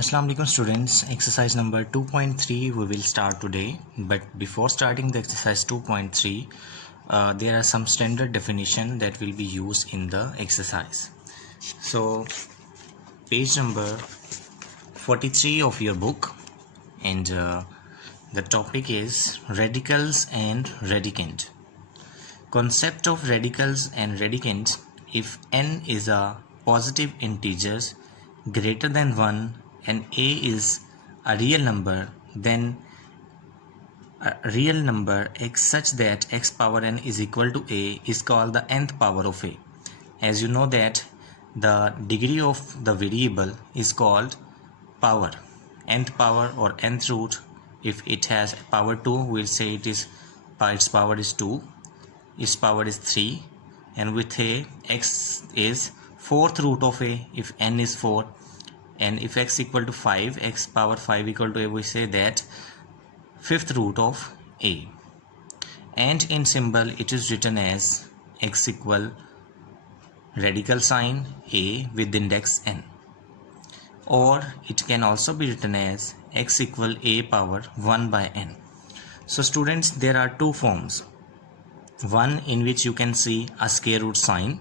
Assalamu alaikum students, exercise number 2.3 we will start today, but before starting the exercise 2.3 there are some standard definition that will be used in the exercise. So page number 43 of your book, and the topic is radicals and radicand. Concept of radicals and radicand: if n is a positive integer greater than 1 and a is a real number, then a real number x such that x power n is equal to a is called the nth power of a. As you know that the degree of the variable is called power, nth power or nth root. If it has power 2, we'll say its power is 2, its power is 3, and with a x is fourth root of a if n is 4, and if x equal to 5, x power 5 equal to a, we say that fifth root of a. And in symbol it is written as x equal radical sign a with index n, or it can also be written as x equal a power 1 by n. So students, there are two forms, one in which you can see a square root sign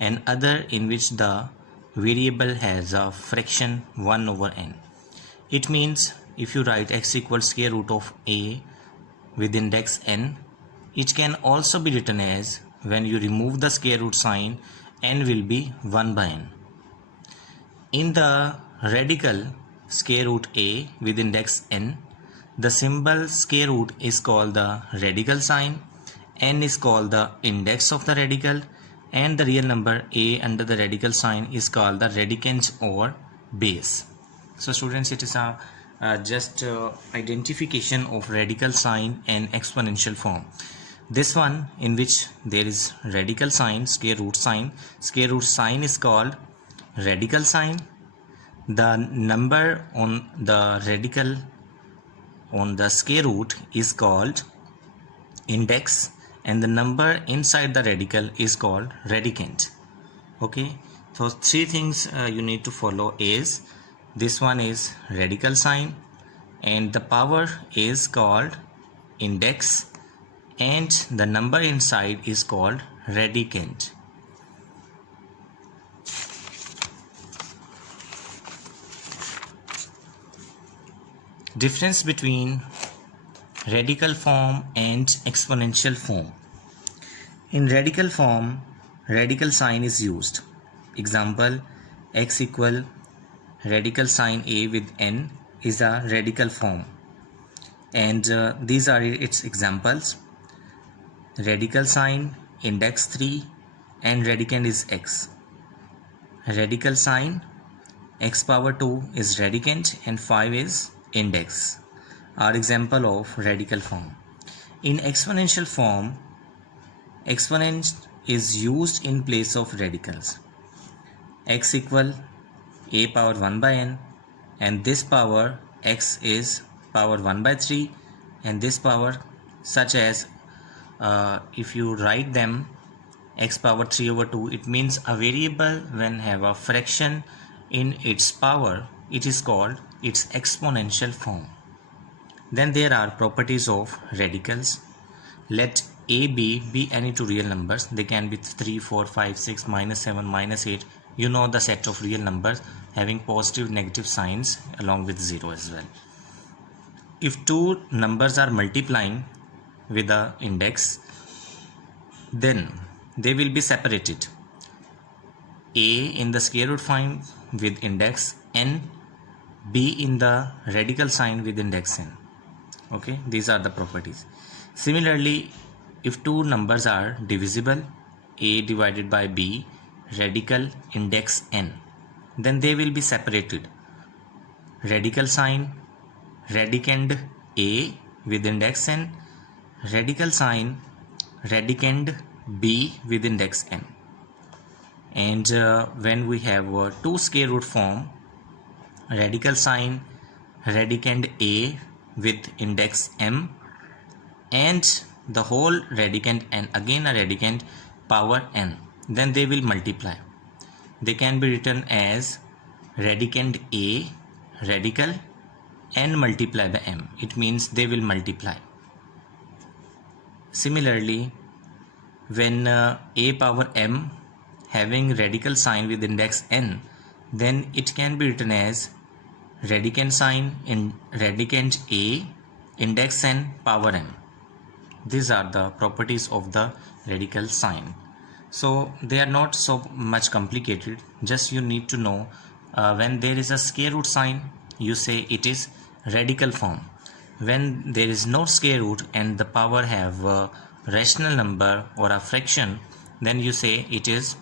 and other in which the variable has a fraction 1 over n. It means if you write x equals square root of a with index n, it can also be written as, when you remove the square root sign, n will be 1 by n. In the radical square root a with index n, the symbol square root is called the radical sign, n is called the index of the radical, and the real number a under the radical sign is called the radicand or base. So students, it is a just identification of radical sign and exponential form. This one in which there is radical sign, square root sign is called radical sign. The number on the radical on the square root is called index, and the number inside the radical is called radicand. Okay, so three things you need to follow is, this one is radical sign, and the power is called index, and the number inside is called radicand. Difference between radical form and exponential form. In radical form, radical sign is used. Example, x equal radical sign a with n is a radical form, and these are its examples: radical sign, index 3, and radicand is x. Radical sign, x power 2 is radicand and 5 is index, are example of radical form. In exponential form, exponent is used in place of radicals. X equal a power 1 by n, and this power x is power 1 by 3, and this power, such as if you write them x power 3 over 2, it means a variable when have a fraction in its power, it is called its exponential form. Then there are properties of radicals. Let a, b be any two real numbers. They can be 3, 4, 5, 6, minus 7, minus 8. You know the set of real numbers having positive, negative signs along with 0 as well. If two numbers are multiplying with the index, then they will be separated. A in the square root form with index n, b in the radical sign with index n. Okay, these are the properties. Similarly, if two numbers are divisible, a divided by b, radical index n, then they will be separated. Radical sign, radicand a with index n, radical sign, radicand b with index n. And when we have two square root form, radical sign, radicand a with index m, and the whole radicand and again a radicand power n, then they will multiply. They can be written as radicand a, radical n multiply by m. It means they will multiply. Similarly, when a power m having radical sign with index n, then it can be written as radicand sign in radicand a index n power m. These are the properties of the radical sign. So they are not so much complicated. Just you need to know when there is a square root sign, you say it is radical form. When there is no square root and the power have a rational number or a fraction, then you say it is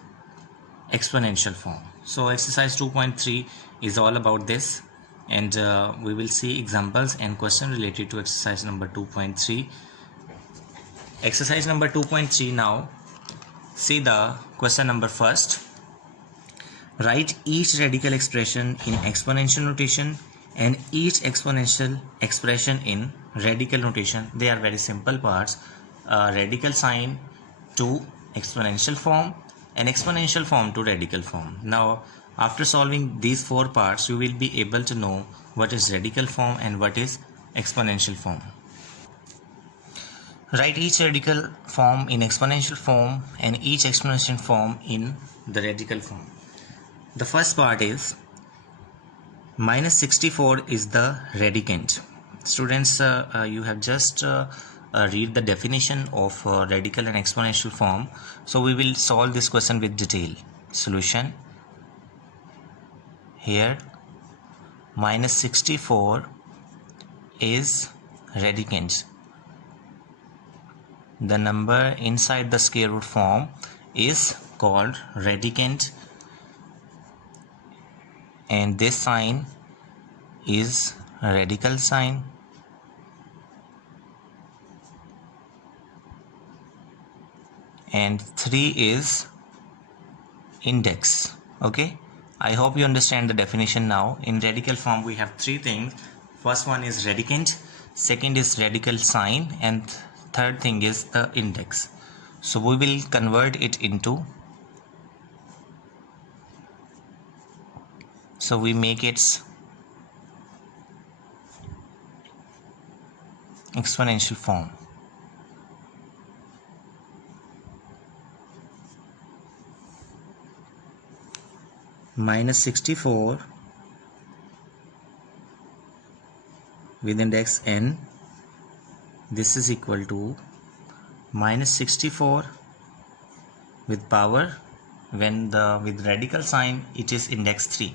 exponential form. So exercise 2.3 is all about this, and we will see examples and question related to exercise number 2.3. Exercise number 2.3. Now see the question number first. Write each radical expression in exponential notation and each exponential expression in radical notation. They are very simple parts. Radical sign to exponential form and exponential form to radical form. Now after solving these four parts, you will be able to know what is radical form and what is exponential form. Write each radical form in exponential form and each exponential form in the radical form. The first part is minus 64 is the radicand. Students, you have just read the definition of radical and exponential form. So we will solve this question with detail. Solution. Here minus 64 is radicand. The number inside the square root form is called radicand, and this sign is radical sign, and 3 is index. Okay, I hope you understand the definition now. In radical form we have three things. First one is radicand, second is radical sign, and third thing is the index. So we will convert it into, so we make its exponential form. Minus 64 with index n, this is equal to minus 64 with power, when the with radical sign it is index 3.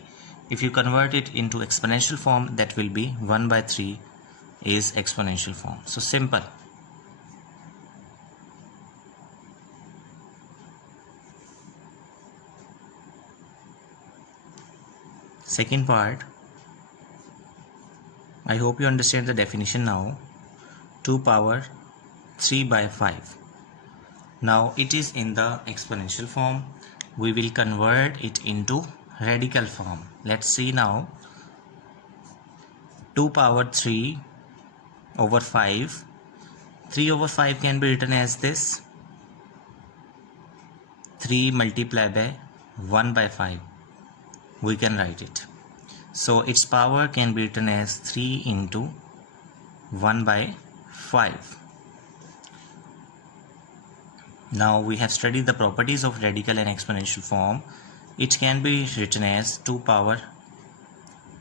If you convert it into exponential form, that will be 1 by 3 is exponential form. So simple. Second part, I hope you understand the definition now. 2 power 3 by 5. Now it is in the exponential form. We will convert it into radical form. Let's see now. 2 power 3 over 5. 3 over 5 can be written as this. 3 multiplied by 1 by 5. We can write it. So its power can be written as 3 into 1 by 5. Now we have studied the properties of radical and exponential form. It can be written as 2 power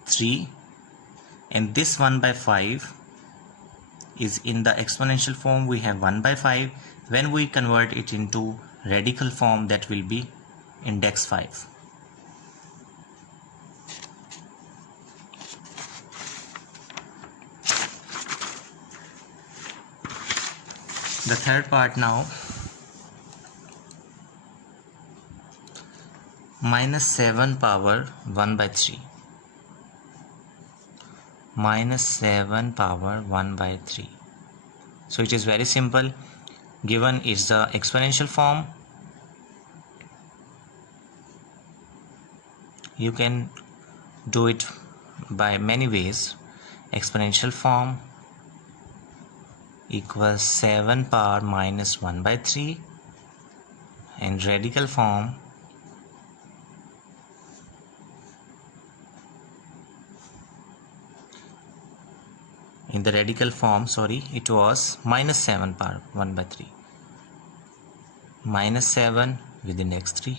3, and this 1 by 5 is in the exponential form. We have 1 by 5. When we convert it into radical form, that will be index 5. The third part now, minus 7 power 1 by 3. Minus 7 power 1 by 3. So it is very simple. Given is the exponential form, you can do it by many ways. Exponential form equals 7 power minus 1 by 3, and radical form in the radical form, sorry, it was minus 7 power 1 by 3, minus 7 with index 3.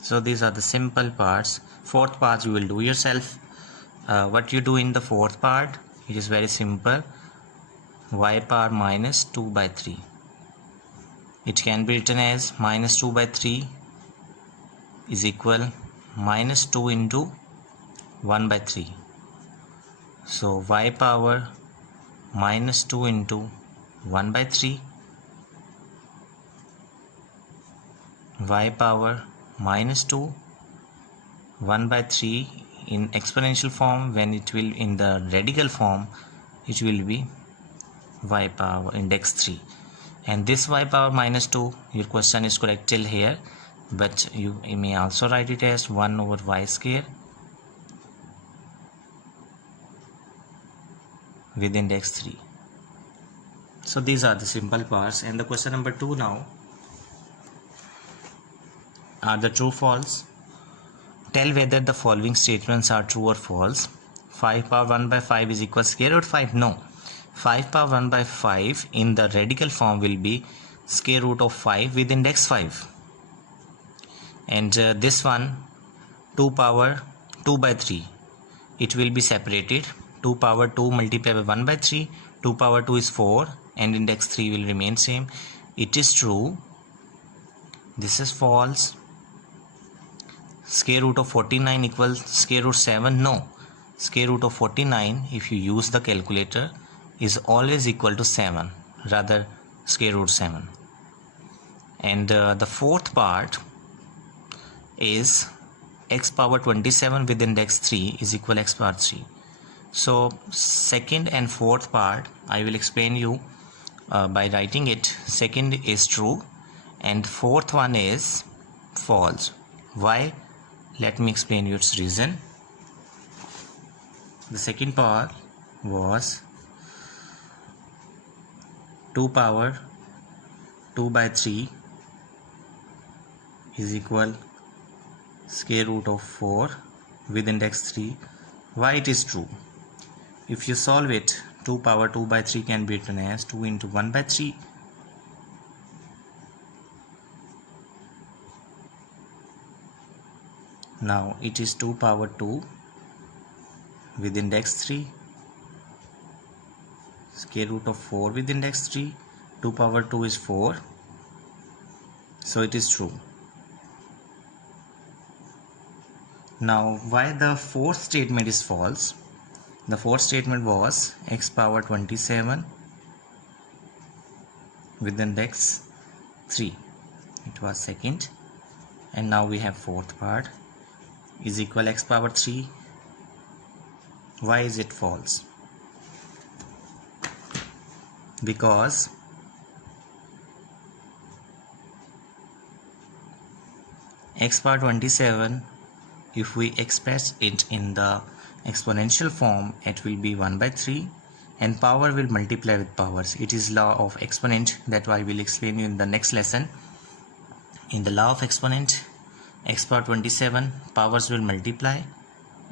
So these are the simple parts. Fourth part you will do yourself. What you do in the fourth part, it is very simple. Y power minus 2 by 3, it can be written as minus 2 by 3 is equal minus 2 into 1 by 3. So y power minus 2 into 1 by 3, y power minus 2 1 by 3 in exponential form. When it will in the radical form, it will be y power index 3. And this y power minus 2, your question is correct till here, but you may also write it as 1 over y square with index 3. So these are the simple parts. And the question number 2 now are the true false. Tell whether the following statements are true or false. 5 power 1 by 5 is equal square root 5. No, 5 power 1 by 5 in the radical form will be square root of 5 with index 5. And this one 2 power 2 by 3, it will be separated. 2 power 2 multiplied by 1 by 3, 2 power 2 is 4 and index 3 will remain same. It is true. This is false. Square root of 49 equals square root 7. No, square root of 49, if you use the calculator, is always equal to 7, rather square root 7. And the fourth part is x power 27 with index 3 is equal x power 3. So second and fourth part I will explain you by writing it. Second is true and fourth one is false. Why? Let me explain you its reason. The second part was 2 power 2 by 3 is equal square root of 4 with index 3. Why it is true? If you solve it, 2 power 2 by 3 can be written as 2 into 1 by 3. Now it is 2 power 2 with index 3, square root of 4 with index 3, 2 power 2 is 4, so it is true. Now why the fourth statement is false? The fourth statement was x power 27 with index 3. It was second, and now we have fourth part is equal x power 3. Why is it false? Because x power 27, if we express it in the exponential form, it will be 1 by 3 and power will multiply with powers. It is law of exponent that I will explain you in the next lesson. In the law of exponent, x power 27 powers will multiply.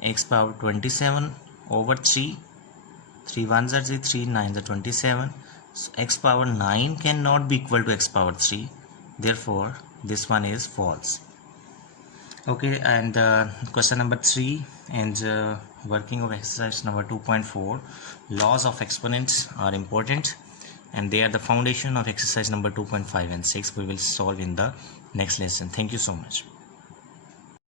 X power 27 over 3, 3 1s are 3, 9s are 27. So x power 9 cannot be equal to x power 3. Therefore this one is false. Okay, and question number 3 and working of exercise number 2.4. Laws of exponents are important and they are the foundation of exercise number 2.5 and 6. We will solve in the next lesson. Thank you so much.